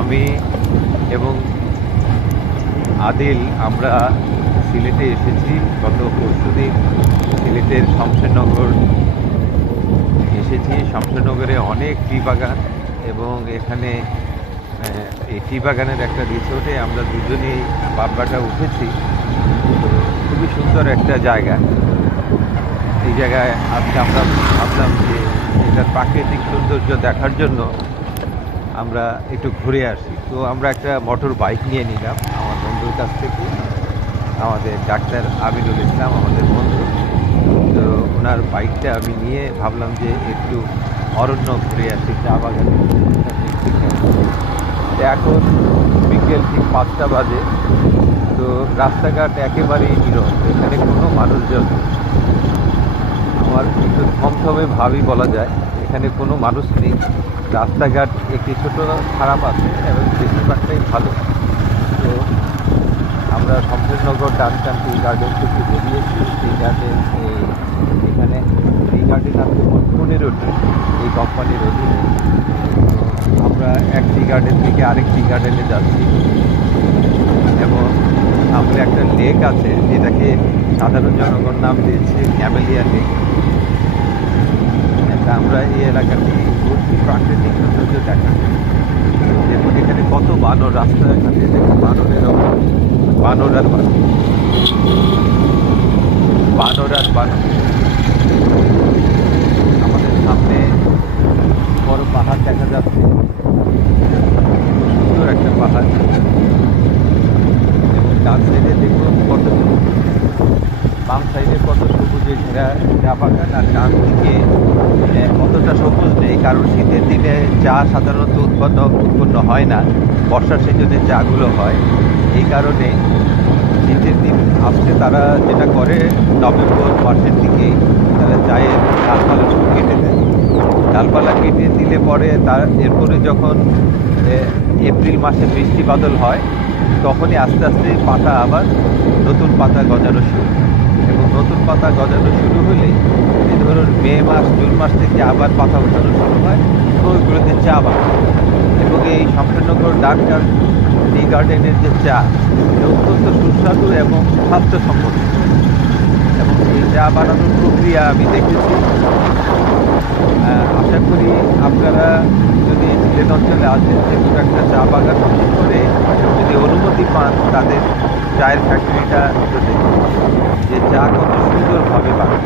আমি এবং আদিল আমরা সিলেটে এসেছি গত পরশুদিন। সিলেটের শমশেরনগর এসেছি। শমশেরনগরে অনেক টি বাগান এবং এখানে এই টি বাগানের একটা রিসোর্টে আমরা দুজনেই বাব্বাটা উঠেছি। তো খুবই সুন্দর একটা জায়গা। এই জায়গায় আজকে আমরা ভাবলাম যে এটার প্রাকৃতিক সৌন্দর্য দেখার জন্য আমরা একটু ঘুরে আসি। তো আমরা একটা মোটর বাইক নিয়ে নিলাম আমার বন্ধুর কাছ থেকে, আমাদের ডাক্তার আমিনুল ইসলাম আমাদের বন্ধু। তো ওনার বাইকটা আমি নিয়ে ভাবলাম যে একটু অরণ্য ঘুরে আসি, চা বাগানে। এখন বিকেল ঠিক 5টা বাজে। তো রাস্তাঘাট একেবারেই নীরব, এখানে কোনো মানুষজন নেই। আমার একটু থমথমে ভাবই বলা যায়, এখানে কোনো মানুষ নেই। রাস্তাঘাট একটি ছোটো খারাপ আছে এবং বেশিরভাগটাই ভালো। তো আমরা শমশেরনগর ডানকান টি গার্ডেন থেকে বেরিয়েছি। টি গার্ডেন এখানে টি গার্ডেন আছে মোট 15টি এই কোম্পানির অধীনে। তো আমরা এক টি গার্ডেন থেকে আরেক টি গার্ডেনে যাচ্ছি এবং সামনে একটা লেক আছে যেটাকে সাধারণ জনগণ নাম দিয়েছে ক্যামেলিয়া লেক। আমরা এই এলাকাটি ঘুরছি প্রাকৃতিক সৌন্দর্য দেখার জন্য। দেখুন এখানে কত বানর, রাস্তাঘাটে দেখুন বানরের বানর আর বানর, বানর আর বানর। আমাদের সামনে বড় পাহাড় দেখা যাচ্ছে, সুন্দর একটা পাহাড়। এবং ডান সাইডে দেখুন কত বাম সাইডে কত সবুজে ঘেরা চা বাগান, আর ডান দিকে অতটা সবুজ নেই, কারণ শীতের দিনে চা সাধারণত উৎপন্ন হয় না, বর্ষার সিজনে চাগুলো হয়। এই কারণে শীতের দিন আসলে তারা যেটা করে নভেম্বর মাসের দিকে তারা চায়ের ডালপালা সব কেটে দেয়। ডালপালা কেটে দিলে পরে এরপরে যখন এপ্রিল মাসে বৃষ্টি বাদল হয় তখনই আস্তে আস্তে পাতা আবার নতুন পাতা গজানো শুরু। এবং নতুন পাতা গজানো শুরু হলে এই ধরুন মে মাস জুন মাস থেকে আবার পাতা ওঠানো শুরু হয় এবং ওইগুলোতে চা বাগান। এবং এই শমশেরনগর ডানকান টি গার্ডেনের যে চা, এটা অত্যন্ত সুস্বাদু এবং স্বাস্থ্যসম্মত। এবং এই চা বানানোর প্রক্রিয়া আমি দেখেছি। আশা করি আপনারা যদি সিলেট অঞ্চলে আসেন, যেহেতু একটা চা বাগান বিশেষ করে যদি অনুমতি পান তাদের চায়ের ফ্যাক্টরিটা একটু দেখুন যে চা কত সুন্দরভাবে বানায়।